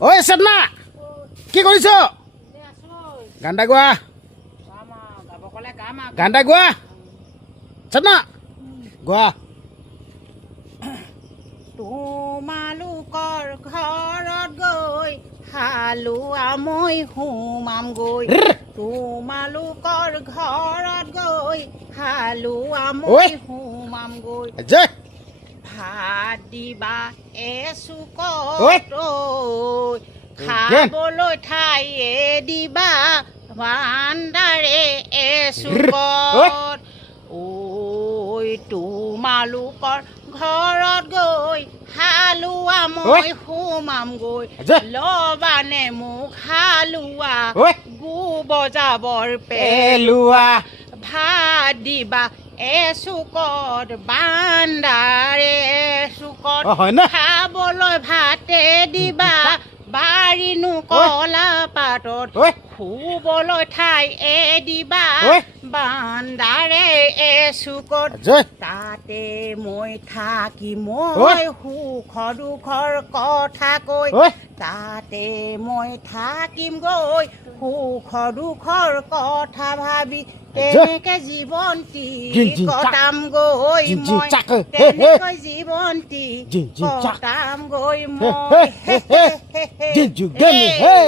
ঐ চেতনা কি কৰিছ গান এটা গোৱা গান এটা গোৱা চেতনা গোৱা তোমালোকৰ ঘৰত গৈ হালোৱা মই সোমাম গৈ তোমালোকৰ ঘৰত গৈ হালোৱা মই সোমাম গৈ ভাত দিবা এচুকত খাবলৈ ঠাইয়ে দিবা ভাণ্ডাৰে এচুকত ঐ তোমালোকৰ ঘৰত গৈ হালোৱা মই সোমাম গৈ লবানে মোক হালোৱা গু বজাবৰ পেলোৱা ভাত দিবা এচুকত বান্দাৰে এচুকত খাবলৈ ভাতে দিবা বাৰীনো কলা পাতত শুবলৈ ঠাই দিবা বান্দাৰে এচুকত তাতে মই থাকি মই সুখ দুখৰ কথা কৈ তাতে মই থাকিম গৈ সুখ দুখৰ কথা ভাবি তেনেকে জীৱনটি কটাম গৈ মই তেনেকৈ জীৱনটি কটাম গৈ মই